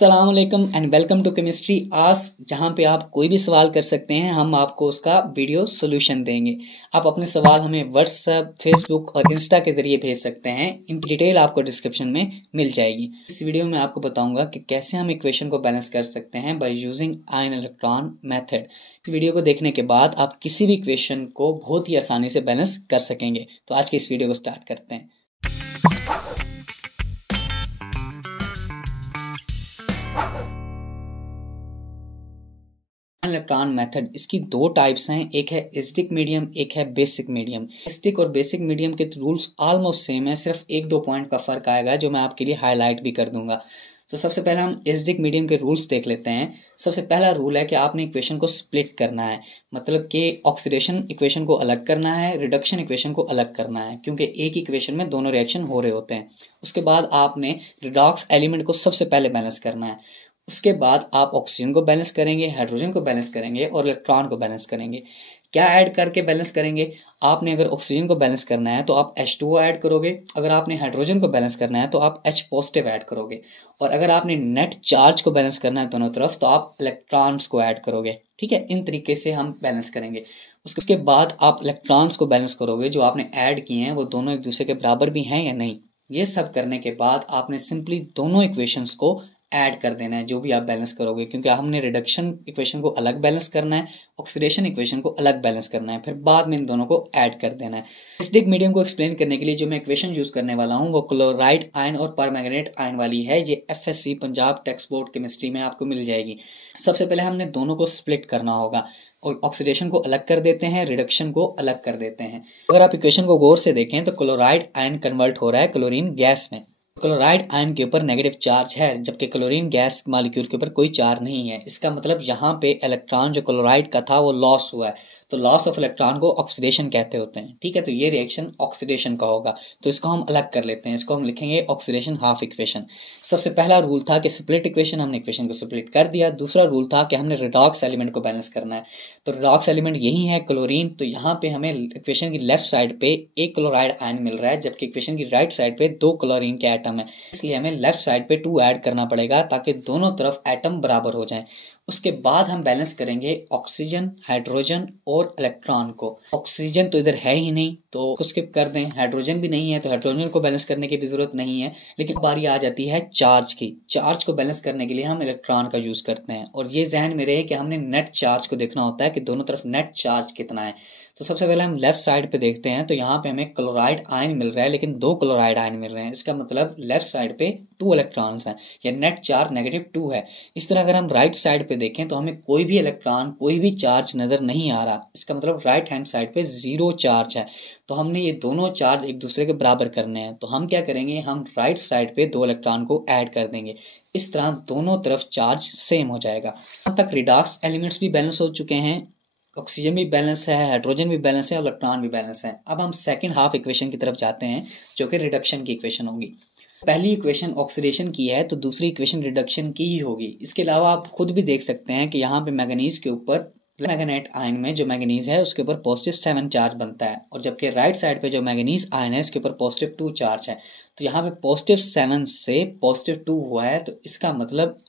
अस्सलाम वालेकुम and welcome to Chemistry Ask, जहाँ पे आप कोई भी सवाल कर सकते हैं। हम आपको उसका वीडियो सोल्यूशन देंगे। आप अपने सवाल हमें व्हाट्सएप, फेसबुक और इंस्टा के जरिए भेज सकते हैं। इन डिटेल आपको डिस्क्रिप्शन में मिल जाएगी। इस वीडियो में आपको बताऊंगा कि कैसे हम इक्वेशन को बैलेंस कर सकते हैं by using ion electron method. इस वीडियो को देखने के बाद आप किसी भी इक्वेशन को बहुत ही आसानी से बैलेंस कर सकेंगे। तो आज के इस वीडियो को स्टार्ट करते हैं। इलेक्ट्रॉन मेथड, इसकी दो टाइप्स हैं, एक है एसिडिक मीडियम, एक है बेसिक मीडियम। एसिडिक और बेसिक मीडियम के रूल्स ऑलमोस्ट सेम है, सिर्फ एक दो पॉइंट का फर्क आएगा जो मैं आपके लिए हाईलाइट भी कर दूंगा। तो सबसे पहले हम एसिडिक मीडियम के रूल्स देख लेते हैं। सबसे पहला रूल है कि आपने इक्वेशन को स्प्लिट करना है, मतलब कि ऑक्सीडेशन इक्वेशन को अलग करना है, रिडक्शन इक्वेशन को अलग करना है, क्योंकि एक इक्वेशन में दोनों रिएक्शन हो रहे होते हैं। उसके बाद आपने रिडॉक्स एलिमेंट को सबसे पहले बैलेंस करना है। उसके बाद आप ऑक्सीजन को बैलेंस करेंगे, हाइड्रोजन को बैलेंस करेंगे और इलेक्ट्रॉन को बैलेंस करेंगे। क्या ऐड करके बैलेंस करेंगे? आपने अगर ऑक्सीजन को बैलेंस करना है तो आप H2O ऐड करोगे, अगर आपने हाइड्रोजन को बैलेंस करना है तो आप H पॉजिटिव ऐड करोगे, और अगर आपने नेट चार्ज को बैलेंस करना है दोनों तरफ तो आप इलेक्ट्रॉन्स को ऐड करोगे। ठीक है, इन तरीके से हम बैलेंस करेंगे। उसके बाद आप इलेक्ट्रॉन्स को बैलेंस करोगे, जो आपने ऐड किए हैं वो दोनों एक दूसरे के बराबर भी हैं या नहीं। ये सब करने के बाद आपने सिंपली दोनों इक्वेशंस को ऐड कर देना है, जो भी आप बैलेंस करोगे, क्योंकि हमने रिडक्शन इक्वेशन को अलग बैलेंस करना है, ऑक्सीडेशन इक्वेशन को अलग बैलेंस करना है, फिर बाद में इन दोनों को ऐड कर देना है। एसिडिक मीडियम को एक्सप्लेन करने के लिए जो मैं इक्वेशन यूज करने वाला हूँ वो क्लोराइड आयन और परमैंगनेट आयन वाली है। ये FSC Punjab text board chemistry में आपको मिल जाएगी। सबसे पहले हमने दोनों को स्प्लिट करना होगा और ऑक्सीडेशन को अलग कर देते हैं, रिडक्शन को अलग कर देते हैं। अगर आप इक्वेशन को गौर से देखें तो क्लोराइड आयन कन्वर्ट हो रहा है क्लोरीन गैस में। क्लोराइड आयन के ऊपर नेगेटिव चार्ज है, जबकि क्लोरीन गैस मॉलिक्यूल के ऊपर कोई चार्ज नहीं है। इसका मतलब यहाँ पे इलेक्ट्रॉन जो क्लोराइड का था वो लॉस हुआ है, तो लॉस ऑफ इलेक्ट्रॉन को ऑक्सीडेशन कहते होते हैं। ठीक है, तो ये रिएक्शन ऑक्सीडेशन का होगा, तो इसको हम अलग कर लेते हैं। इसको हम लिखेंगे ऑक्सीडेशन हाफ इक्वेशन। सबसे पहला रूल था कि स्प्लिट इक्वेशन, हमने इक्वेशन को स्प्लिट कर दिया। दूसरा रूल था कि हमने रिडॉक्स एलिमेंट को बैलेंस करना है, तो रिडॉक्स एलिमेंट यही है क्लोरीन। तो यहाँ पे हमें इक्वेशन की लेफ्ट साइड पे एक क्लोराइड आयन मिल रहा है, जबकि इक्वेशन की राइट साइड पे दो क्लोरीन के एटम है, इसलिए हमें लेफ्ट साइड पे 2 ऐड करना पड़ेगा ताकि दोनों तरफ एटम बराबर हो जाएं। उसके बाद हम बैलेंस करेंगे ऑक्सीजन, हाइड्रोजन और इलेक्ट्रॉन को। ऑक्सीजन तो इधर है ही नहीं तो उसको स्किप कर दें, हाइड्रोजन भी नहीं है तो हाइड्रोजन को बैलेंस करने की भी जरूरत नहीं है। लेकिन बारी आ जाती है चार्ज की। चार्ज को बैलेंस करने के लिए हम इलेक्ट्रॉन का यूज करते हैं, और ये जहन में रहे कि हमने नेट चार्ज को देखना होता है कि दोनों तरफ नेट चार्ज कितना है। तो सबसे पहले हम लेफ्ट साइड पे देखते हैं, तो यहाँ पे हमें क्लोराइड आयन मिल रहा है, लेकिन 2 क्लोराइड आयन मिल रहे हैं। इसका मतलब लेफ्ट साइड पे 2 इलेक्ट्रॉन्स हैं, या नेट चार्ज -2 है। इस तरह अगर हम राइट साइड पे देखें तो हमें कोई भी इलेक्ट्रॉन, कोई भी चार्ज नजर नहीं आ रहा। इसका मतलब राइट हैंड साइड पे 0 चार्ज है। तो हमने ये दोनों चार्ज एक दूसरे के बराबर करने हैं, तो हम क्या करेंगे, हम राइट साइड पे 2 इलेक्ट्रॉन को ऐड कर देंगे। इस तरह दोनों तरफ चार्ज सेम हो जाएगा। अब तक रिडॉक्स एलिमेंट्स भी बैलेंस हो चुके हैं, ऑक्सीजन भी बैलेंस है, हाइड्रोजन भी बैलेंस है और इलेक्ट्रॉन भी बैलेंस है। अब हम सेकंड हाफ इक्वेशन की तरफ जाते हैं, जो कि रिडक्शन की इक्वेशन होगी। पहली इक्वेशन ऑक्सीडेशन की है तो दूसरी इक्वेशन रिडक्शन की ही होगी। इसके अलावा आप खुद भी देख सकते हैं कि यहाँ पे मैंगनीज के ऊपर, मैंगनेट आयन में जो मैंगनीज है उसके ऊपर +7 चार्ज बनता है, और जबकि राइट साइड पे जो मैंगनीज आयन है इसके ऊपर +2 चार्ज है। तो यहाँ पे +7 से +2 हुआ है, तो इसका मतलब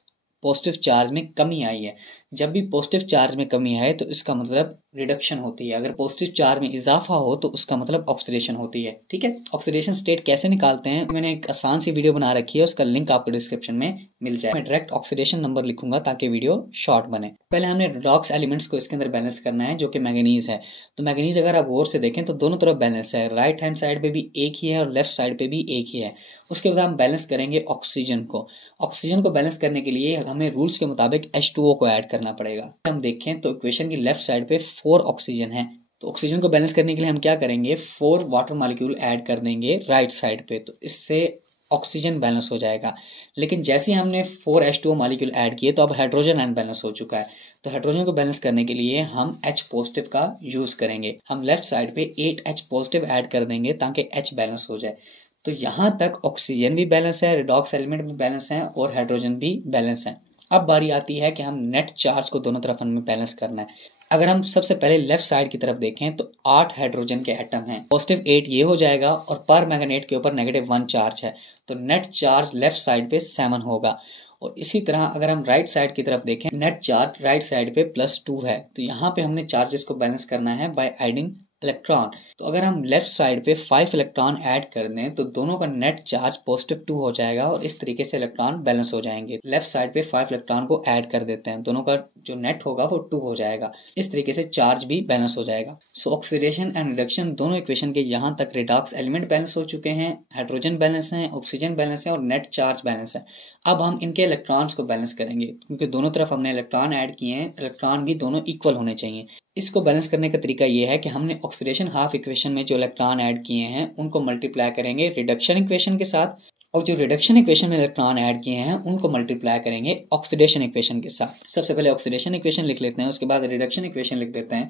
पॉजिटिव चार्ज में कमी आई है। जब भी पॉजिटिव चार्ज में कमी आए तो इसका मतलब रिडक्शन होती है, अगर पॉजिटिव चार्ज में इजाफा हो तो उसका मतलब ऑक्सीडेशन होती है। ठीक है, ऑक्सीडेशन स्टेट कैसे निकालते हैं मैंने एक आसान सी वीडियो बना रखी है, उसका लिंक आपको डिस्क्रिप्शन में मिल जाए। मैं डायरेक्ट ऑक्सीडेशन नंबर लिखूंगा ताकि वीडियो शॉर्ट बने। पहले हमने रिडॉक्स एलिमेंट्स को इसके अंदर बैलेंस करना है, जो कि मैंगनीज है। तो मैंगनीज अगर आप गौर से देखें तो दोनों तरफ बैलेंस है, राइट हैंड साइड पे भी एक ही है और लेफ्ट साइड पे भी एक ही है। उसके बाद हम बैलेंस करेंगे ऑक्सीजन को। ऑक्सीजन को बैलेंस करने के लिए हमें रूल्स के मुताबिक H2O को ऐड करना पड़ेगा। हम देखें तो इक्वेशन की लेफ्ट साइड पे 4 ऑक्सीजन है, तो ऑक्सीजन को बैलेंस करने के लिए हम क्या करेंगे, 4 वाटर मॉलिक्यूल ऐड कर देंगे राइट साइड पे, तो इससे ऑक्सीजन बैलेंस हो जाएगा। लेकिन जैसे ही हमने 4 H2O मॉलिक्यूल ऐड किए तो अब हाइड्रोजन अनबैलेंस हो चुका है, तो हाइड्रोजन को बैलेंस करने के लिए हम H पॉजिटिव का यूज करेंगे। हम लेफ्ट साइड पे 8 H पॉजिटिव ऐड कर देंगे ताकि H बैलेंस हो जाए। तो यहाँ तक ऑक्सीजन भी बैलेंस है, रिडॉक्स एलिमेंट भी बैलेंस है और हाइड्रोजन भी बैलेंस है। अब बारी आती है कि हम नेट चार्ज को दोनों तरफ हमें बैलेंस करना है। अगर हम सबसे पहले लेफ्ट साइड की तरफ देखें तो 8 हाइड्रोजन के एटम हैं, +8 ये हो जाएगा, और पर मैंगनेट के ऊपर -1 चार्ज है, तो नेट चार्ज लेफ्ट साइड पे 7 होगा। और इसी तरह अगर हम राइट साइड की तरफ देखें, नेट चार्ज राइट साइड पे +2 है, तो यहाँ पे हमने चार्जेस को बैलेंस करना है बाय एडिंग इलेक्ट्रॉन। तो अगर हम लेफ्ट साइड पे 5 इलेक्ट्रॉन ऐड कर दें तो दोनों का नेट चार्ज +2 हो जाएगा और इस तरीके से इलेक्ट्रॉन बैलेंस हो जाएंगे। लेफ्ट साइड पे 5 इलेक्ट्रॉन को ऐड कर देते हैं, दोनों का जो नेट होगा वो 2 हो जाएगा। इस तरीके से चार्ज भी बैलेंस हो जाएगा। सो ऑक्सीडेशन एंड रिडक्शन दोनों इक्वेशन के यहाँ तक रिडॉक्स एलिमेंट बैलेंस हो चुके हैं, हाइड्रोजन बैलेंस है, ऑक्सीजन बैलेंस है और नेट चार्ज बैलेंस है। अब हम इनके इलेक्ट्रॉन्स को बैलेंस करेंगे, क्योंकि दोनों तरफ हमने इलेक्ट्रॉन ऐड किए हैं, इलेक्ट्रॉन भी दोनों इक्वल होने चाहिए। इसको बैलेंस करने का तरीका ये है कि हमने ऑक्सीडेशन हाफ इक्वेशन में जो इलेक्ट्रॉन ऐड किए हैं उनको मल्टीप्लाई करेंगे रिडक्शन इक्वेशन के साथ, और जो रिडक्शन इक्वेशन में इलेक्ट्रॉन ऐड किए हैं उनको मल्टीप्लाई करेंगे ऑक्सीडेशन इक्वेशन के साथ। सबसे पहले ऑक्सीडेशन इक्वेशन लिख लेते हैं, उसके बाद रिडक्शन इक्वेशन लिख देते हैं।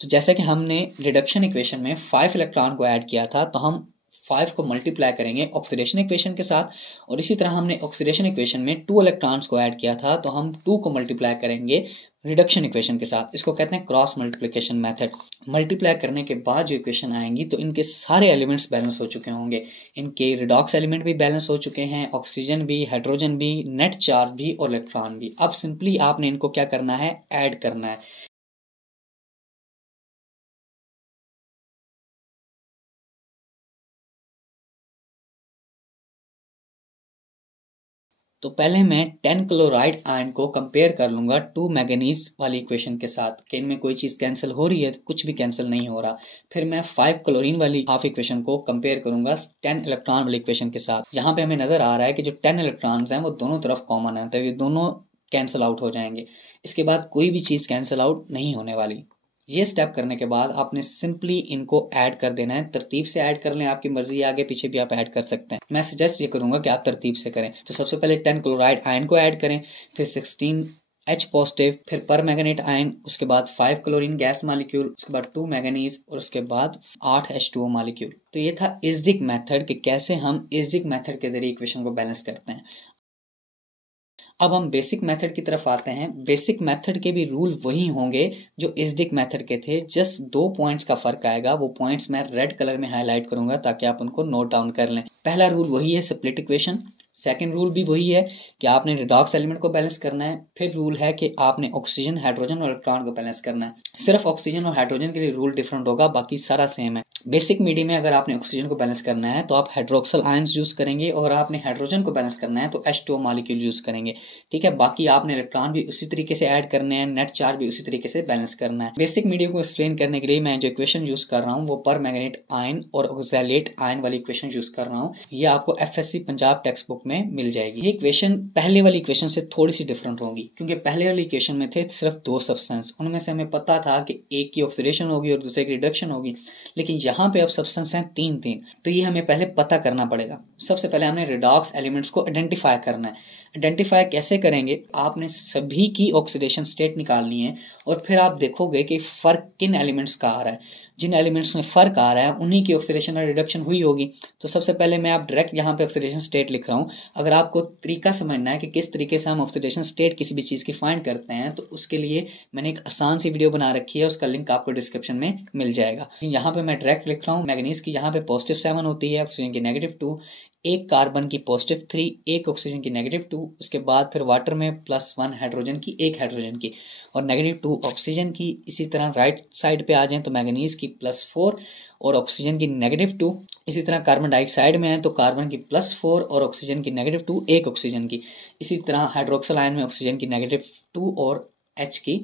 तो जैसा कि हमने रिडक्शन इक्वेशन में 5 इलेक्ट्रॉन को ऐड किया था, तो हम 5 को मल्टीप्लाई करेंगे ऑक्सीडेशन इक्वेशन के साथ, और इसी तरह हमने ऑक्सीडेशन इक्वेशन में 2 इलेक्ट्रॉन्स को ऐड किया था, तो हम 2 को मल्टीप्लाई करेंगे रिडक्शन इक्वेशन के साथ। इसको कहते हैं क्रॉस मल्टीप्लिकेशन मेथड। मल्टीप्लाई करने के बाद जो इक्वेशन आएंगी तो इनके सारे एलिमेंट्स बैलेंस हो चुके होंगे, इनके रिडॉक्स एलिमेंट भी बैलेंस हो चुके हैं, ऑक्सीजन भी, हाइड्रोजन भी, नेट चार्ज भी और इलेक्ट्रॉन भी। अब सिंपली आपने इनको क्या करना है, ऐड करना है। तो पहले मैं 10 क्लोराइड आयन को कंपेयर कर लूंगा 2 मैंगनीज वाली इक्वेशन के साथ कि इनमें कोई चीज़ कैंसिल हो रही है, तो कुछ भी कैंसिल नहीं हो रहा। फिर मैं 5 क्लोरीन वाली हाफ इक्वेशन को कंपेयर करूंगा 10 इलेक्ट्रॉन वाली इक्वेशन के साथ। यहाँ पे हमें नजर आ रहा है कि जो 10 इलेक्ट्रॉन्स हैं वो दोनों तरफ कॉमन है, तो ये दोनों कैंसिल आउट हो जाएंगे। इसके बाद कोई भी चीज़ कैंसिल आउट नहीं होने वाली। ये स्टेप करने के बाद आपने सिंपली इनको ऐड कर देना है। तरतीब से ऐड कर लें, आपकी मर्जी, आगे पीछे भी आप ऐड कर सकते हैं। मैं सजेस्ट ये करूंगा कि आप तरतीब से करें। तो सबसे पहले 10 क्लोराइड आयन को ऐड करें, फिर 16 H पॉजिटिव, फिर पर मैंगनेट आयन, उसके बाद 5 क्लोरीन गैस मॉलिक्यूल, उसके बाद 2 मैंगनीज और उसके बाद 8 H2O मॉलिक्यूल। तो ये था इज़डिक मेथड कि कैसे हम इज़डिक मेथड के जरिए इक्वेशन को बैलेंस करते हैं। अब हम बेसिक मेथड की तरफ आते हैं। बेसिक मेथड के भी रूल वही होंगे जो इज़डिक मेथड के थे, जस्ट 2 पॉइंट्स का फर्क आएगा। वो पॉइंट्स मैं रेड कलर में हाईलाइट करूंगा ताकि आप उनको नोट डाउन कर लें। पहला रूल वही है, स्प्लिट इक्वेशन। सेकंड रूल भी वही है कि आपने रिडॉक्स एलिमेंट को बैलेंस करना है। फिर रूल है कि आपने ऑक्सीजन, हाइड्रोजन और इलेक्ट्रॉन को बैलेंस करना है। सिर्फ ऑक्सीजन और हाइड्रोजन के लिए रूल डिफरेंट होगा, बाकी सारा सेम है। बेसिक मीडियम में अगर आपने ऑक्सीजन को बैलेंस करना है तो आप हाइड्रोक्सल आयंस यूज करेंगे, और आपने हाइड्रोजन को बैलेंस करना है तो H2O मॉलिक्यूल यूज करेंगे। ठीक है, बाकी आपने इलेक्ट्रॉन भी उसी तरीके से ऐड करने हैं, नेट चार्ज भी उसी तरीके से बैलेंस करना है। बेसिक मीडियम को एक्सप्लेन करने के लिए मैं जो इक्वेशन यूज कर रहा हूँ वो पर मैंगनेट आयन और ऑक्सैलेट आयन वाली इक्वेशन यूज कर रहा हूँ। ये आपको FSC पंजाब टेक्स्ट बुक में मिल जाएगी। ये इक्वेशन पहले वाली इक्वेशन से थोड़ी सी डिफरेंट होगी, क्योंकि पहले वाली इक्वेशन में थे सिर्फ 2 सब्सटेंस, उनमें से हमें पता था कि एक की ऑक्सीडेशन होगी और दूसरे की रिडक्शन होगी। लेकिन यहाँ पे अब सब्सटेंस हैं 3, तो ये हमें पहले पता करना पड़ेगा। सबसे पहले हमने रिडॉक्स एलिमेंट्स को आइडेंटिफाई करना है। आइडेंटिफाई कैसे करेंगे, आपने सभी की ऑक्सीडेशन स्टेट निकालनी है और फिर आप देखोगे कि फ़र्क किन एलिमेंट्स का आ रहा है। जिन एलिमेंट्स में फ़र्क आ रहा है उन्हीं की ऑक्सीडेशन और रिडक्शन हुई होगी। तो सबसे पहले मैं आप डायरेक्ट यहाँ पे ऑक्सीडेशन स्टेट लिख रहा हूँ। अगर आपको तरीका समझना है कि किस तरीके से हम ऑक्सीडेशन स्टेट किसी भी चीज़ की फाइंड करते हैं, तो उसके लिए मैंने एक आसान सी वीडियो बना रखी है, उसका लिंक आपको डिस्क्रिप्शन में मिल जाएगा। यहाँ पे मैं डायरेक्ट लिख रहा हूँ। मैग्नीज की यहाँ पे +7 होती है, ऑक्सीजन की -2, एक कार्बन की +3, एक ऑक्सीजन की -2, उसके बाद फिर वाटर में +1 हाइड्रोजन की, एक हाइड्रोजन की और -2 ऑक्सीजन की। इसी तरह राइट साइड पे आ जाएं तो मैंगनीज की +4 और ऑक्सीजन की -2। इसी तरह कार्बन डाइऑक्साइड में है तो कार्बन की +4 और ऑक्सीजन की -2, एक ऑक्सीजन की। इसी तरह हाइड्रोक्सल आयन में ऑक्सीजन की -2 और H की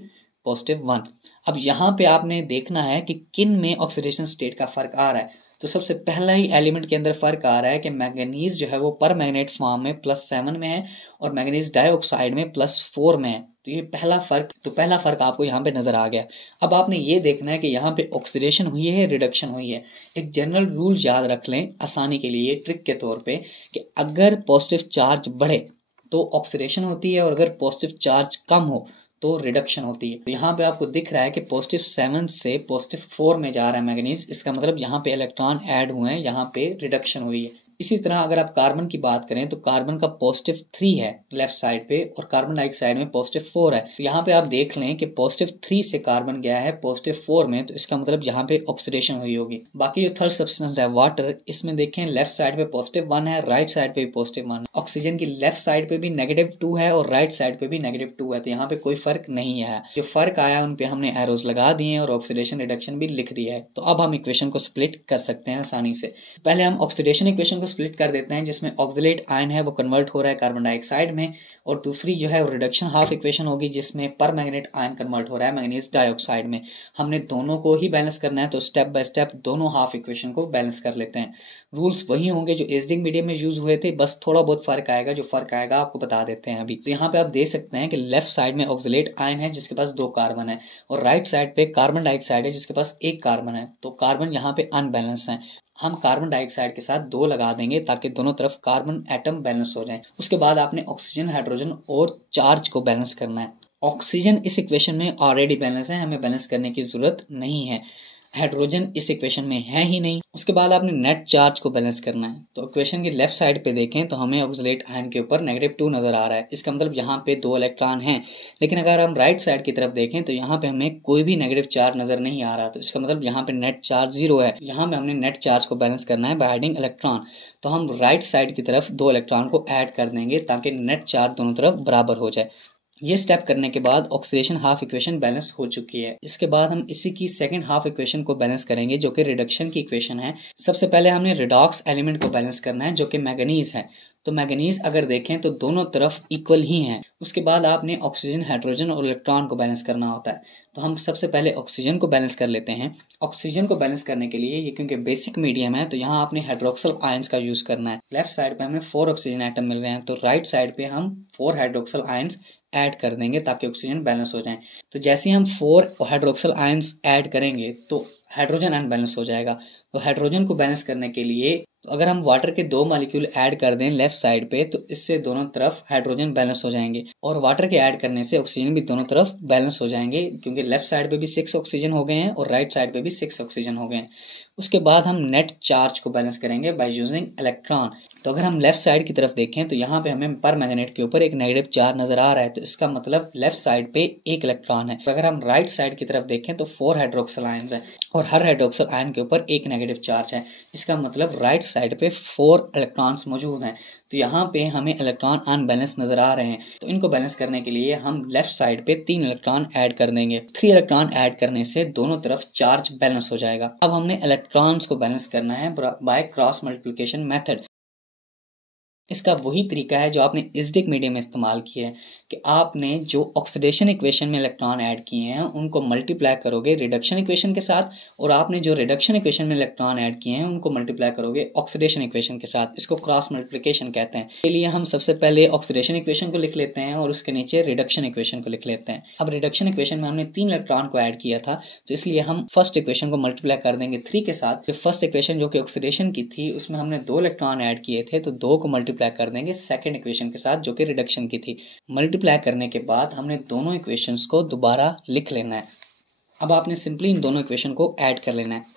+1। अब यहाँ पे आपने देखना है कि किन में ऑक्सीडेशन स्टेट का फर्क आ रहा है। तो सबसे पहला ही एलिमेंट के अंदर फर्क आ रहा है कि मैंगनीज जो है वो पर मैग्नेट फॉर्म में +7 में है और मैंगनीज डाइऑक्साइड में +4 में है। तो ये पहला फर्क आपको यहाँ पे नजर आ गया। अब आपने ये देखना है कि यहाँ पे ऑक्सीडेशन हुई है, रिडक्शन हुई है। एक जनरल रूल याद रख लें आसानी के लिए, ट्रिक के तौर पे, कि अगर पॉजिटिव चार्ज बढ़े तो ऑक्सीडेशन होती है और अगर पॉजिटिव चार्ज कम हो तो रिडक्शन होती है। तो यहाँ पे आपको दिख रहा है कि +7 से +4 में जा रहा है मैंगनीज। इसका मतलब यहाँ पे इलेक्ट्रॉन ऐड हुए हैं, यहाँ पे रिडक्शन हुई है। इसी तरह अगर आप कार्बन की बात करें तो कार्बन का +3 है लेफ्ट साइड पे और कार्बन डाइऑक्साइड में +4 है। तो यहाँ पे आप देख लें कि +3 से कार्बन गया है +4 में, तो इसका मतलब यहाँ पे ऑक्सीडेशन हुई होगी। बाकी जो थर्ड सब्सटेंस है वाटर, इसमें देखें लेफ्ट साइड पे +1 है, राइट साइड पे भी +1 है। ऑक्सीजन की लेफ्ट साइड पे भी -2 है और राइट साइड पे भी -2 है, तो यहाँ पे कोई फर्क नहीं है। जो फर्क आया उन पे हमने एरोज लगा दिए और ऑक्सीडेशन रिडक्शन भी लिख दिया है। तो अब हम इक्वेशन को स्प्लिट कर सकते हैं आसानी से। पहले हम ऑक्सीडेशन इक्वेशन को स्प्लिट कर देते हैं, जिसमें ऑक्सीलेट आयन है वो कन्वर्ट हो रहा है कार्बन डाइऑक्साइड में, और दूसरी जो है वो रिडक्शन हाफ इक्वेशन होगी जिसमें पर मैग्नेट आयन कन्वर्ट हो रहा है मैंगनीज डाइऑक्साइड में। हमने दोनों को ही बैलेंस करना है, तो स्टेप बाय स्टेप दोनों हाफ इक्वेशन को बैलेंस कर लेते हैं। रूल्स वही होंगे जो एसिडिक मीडियम में यूज हुए थे, बस थोड़ा बहुत फर्क आएगा। जो फर्क आएगा आपको बता देते हैं अभी। तो यहाँ पे आप देख सकते हैं कि लेफ्ट साइड में ऑक्सीलेट आयन है जिसके पास 2 कार्बन है, और राइट साइड पे कार्बन डाइऑक्साइड है जिसके पास 1 कार्बन है। तो कार्बन यहाँ पे अनबैलेंस है। हम कार्बन डाइऑक्साइड के साथ 2 लगा देंगे ताकि दोनों तरफ कार्बन एटम बैलेंस हो जाए। उसके बाद आपने ऑक्सीजन, हाइड्रोजन और चार्ज को बैलेंस करना है। ऑक्सीजन इस इक्वेशन में ऑलरेडी बैलेंस है, हमें बैलेंस करने की जरूरत नहीं है। हाइड्रोजन इस इक्वेशन में है ही नहीं। उसके बाद आपने नेट चार्ज को बैलेंस करना है। तो इक्वेशन के लेफ्ट साइड पे देखें तो हमें ऑक्सीलेट आयन के ऊपर -2 नजर आ रहा है। इसका मतलब यहाँ पे 2 इलेक्ट्रॉन हैं। लेकिन अगर हम राइट साइड की तरफ देखें तो यहाँ पे हमें कोई भी नेगेटिव चार्ज नजर नहीं आ रहा। तो इसका मतलब यहाँ पे नेट चार्ज 0 है। यहाँ पे हमने नेट चार्ज को बैलेंस करना है बाय एडिंग इलेक्ट्रॉन। तो हम राइट साइड की तरफ 2 इलेक्ट्रॉन को ऐड कर देंगे ताकि नेट चार्ज दोनों तरफ बराबर हो जाए। ये स्टेप करने के बाद ऑक्सीडेशन हाफ इक्वेशन बैलेंस हो चुकी है। इसके बाद हम इसी की सेकंड हाफ इक्वेशन को बैलेंस करेंगे जो कि रिडक्शन की इक्वेशन है। सबसे पहले हमने रिडॉक्स एलिमेंट को बैलेंस करना है जो कि मैंगनीज है। तो मैंगनीज अगर देखें तो दोनों तरफ इक्वल ही हैं। उसके बाद आपने ऑक्सीजन, हाइड्रोजन और इलेक्ट्रॉन को बैलेंस करना होता है। तो हम सबसे पहले ऑक्सीजन को बैलेंस कर लेते हैं। ऑक्सीजन को बैलेंस करने के लिए ये क्योंकि बेसिक मीडियम है तो यहाँ आपने हाइड्रोक्सल आयंस का यूज करना है। लेफ्ट साइड पे हमें 4 ऑक्सीजन एटम मिल रहे हैं, तो राइट साइड पे हम 4 हाइड्रोक्सल आयंस ऐड कर देंगे ताकि ऑक्सीजन बैलेंस हो जाए। तो जैसे ही हम 4 हाइड्रोक्सल आयंस ऐड करेंगे तो हाइड्रोजन अनबैलेंस हो जाएगा। तो हाइड्रोजन को बैलेंस करने के लिए तो अगर हम वाटर के 2 मॉलिक्यूल ऐड कर दें लेफ्ट साइड पे तो इससे दोनों तरफ हाइड्रोजन बैलेंस हो जाएंगे, और वाटर के ऐड करने से ऑक्सीजन भी दोनों तरफ बैलेंस हो जाएंगे क्योंकि लेफ्ट साइड पे भी 6 ऑक्सीजन हो गए हैं और राइट साइड पे भी 6 ऑक्सीजन हो गए हैं। उसके बाद हम नेट चार्ज को बैलेंस करेंगे बाय यूजिंग इलेक्ट्रॉन। तो अगर हम लेफ्ट साइड की तरफ देखें तो यहाँ पे हमें पर मैग्नेट के ऊपर एक नेगेटिव चार्ज नजर आ रहा है, तो इसका मतलब लेफ्ट साइड पे 1 इलेक्ट्रॉन है। तो अगर हम राइट साइड की तरफ देखें तो 4 हाइड्रोक्सल आयंस है और हर हाइड्रोक्सल आयन के ऊपर 1 नेगेटिव चार्ज है। इसका मतलब राइट साइड पे 4 इलेक्ट्रॉन्स मौजूद हैं। तो यहाँ पे हमें इलेक्ट्रॉन अनबैलेंस नजर आ रहे हैं। तो इनको बैलेंस करने के लिए हम लेफ्ट साइड पे 3 इलेक्ट्रॉन ऐड कर देंगे। 3 इलेक्ट्रॉन ऐड करने से दोनों तरफ चार्ज बैलेंस हो जाएगा। अब हमने इलेक्ट्रॉन्स को बैलेंस करना है बाय क्रॉस मल्टीप्लिकेशन मेथड। इसका वही तरीका है जो आपने एसिडिक मीडियम में इस्तेमाल किया है कि आपने जो ऑक्सीडेशन इक्वेशन में इलेक्ट्रॉन ऐड किए हैं उनको मल्टीप्लाई करोगे रिडक्शन इक्वेशन के साथ, और आपने जो रिडक्शन इक्वेशन में इलेक्ट्रॉन ऐड किए हैं उनको मल्टीप्लाई करोगे ऑक्सीडेशन इक्वेशन के साथ। इसको क्रॉस मल्टीप्लिकेशन कहते हैं। इसके लिए हम सबसे पहले ऑक्सीडेशन इक्वेशन को लिख लेते हैं और उसके नीचे रिडक्शन इक्वेशन को लिख लेते हैं। अब रिडक्शन इक्वेशन में हमने 3 इलेक्ट्रॉन को ऐड किया था, तो इसलिए हम फर्स्ट इक्वेशन को मल्टीप्लाई कर देंगे 3 के साथ। फर्स्ट इक्वेशन जो कि ऑक्सीडेशन की थी उसमें हमने 2 इलेक्ट्रॉन ऐड किए थे, तो 2 को मल्टीप्लाई कर देंगे सेकंड इक्वेशन के साथ जो कि रिडक्शन की थी। मल्टीप्लाई करने के बाद हमने दोनों इक्वेशंस को दोबारा लिख लेना है। अब आपने सिंपली इन दोनों इक्वेशन को ऐड कर लेना है।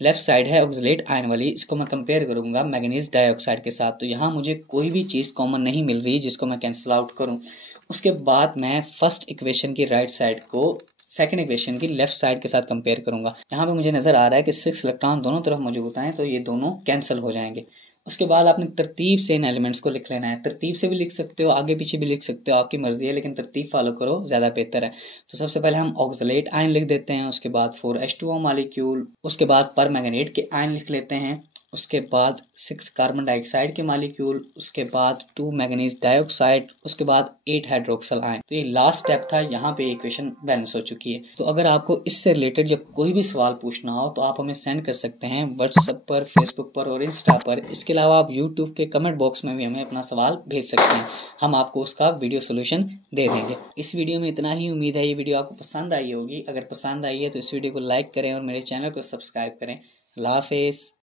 लेफ्ट साइड है ऑक्सीलेट आयन वाली, इसको मैं कंपेयर करूंगा मैंगनीज डाइऑक्साइड के साथ। तो यहाँ मुझे कोई भी चीज़ कॉमन नहीं मिल रही जिसको मैं कैंसिल आउट करूं। उसके बाद मैं फर्स्ट इक्वेशन की राइट साइड को सेकंड इक्वेशन की लेफ्ट साइड के साथ कंपेयर करूंगा। यहाँ पे मुझे नजर आ रहा है कि 6 इलेक्ट्रॉन दोनों तरफ मौजूद हैं, तो ये दोनों कैंसिल हो जाएंगे। उसके बाद आपने तरतीब से इन एलिमेंट्स को लिख लेना है। तरतीब से भी लिख सकते हो, आगे पीछे भी लिख सकते हो, आपकी मर्जी है, लेकिन तरतीब फॉलो करो, ज़्यादा बेहतर है। तो सबसे पहले हम ऑक्सीलेट आयन लिख देते हैं, उसके बाद 4H2O मॉलिक्यूल, उसके बाद पर मैंगनेट के आयन लिख लेते हैं, उसके बाद 6 कार्बन डाइऑक्साइड के मॉलिक्यूल, उसके बाद 2 मैंगनीज डाइऑक्साइड, उसके बाद 8 हाइड्रोक्सल आयन। तो ये लास्ट स्टेप था। यहाँ पे इक्वेशन बैलेंस हो चुकी है। तो अगर आपको इससे रिलेटेड जब कोई भी सवाल पूछना हो तो आप हमें सेंड कर सकते हैं व्हाट्सएप पर, फेसबुक पर और इंस्टा पर। इसके अलावा आप यूट्यूब के कमेंट बॉक्स में भी हमें अपना सवाल भेज सकते हैं, हम आपको उसका वीडियो सोल्यूशन दे देंगे। इस वीडियो में इतना ही। उम्मीद है ये वीडियो आपको पसंद आई होगी। अगर पसंद आई है तो इस वीडियो को लाइक करें और मेरे चैनल को सब्सक्राइब करें। अल्लाह हाफिज़।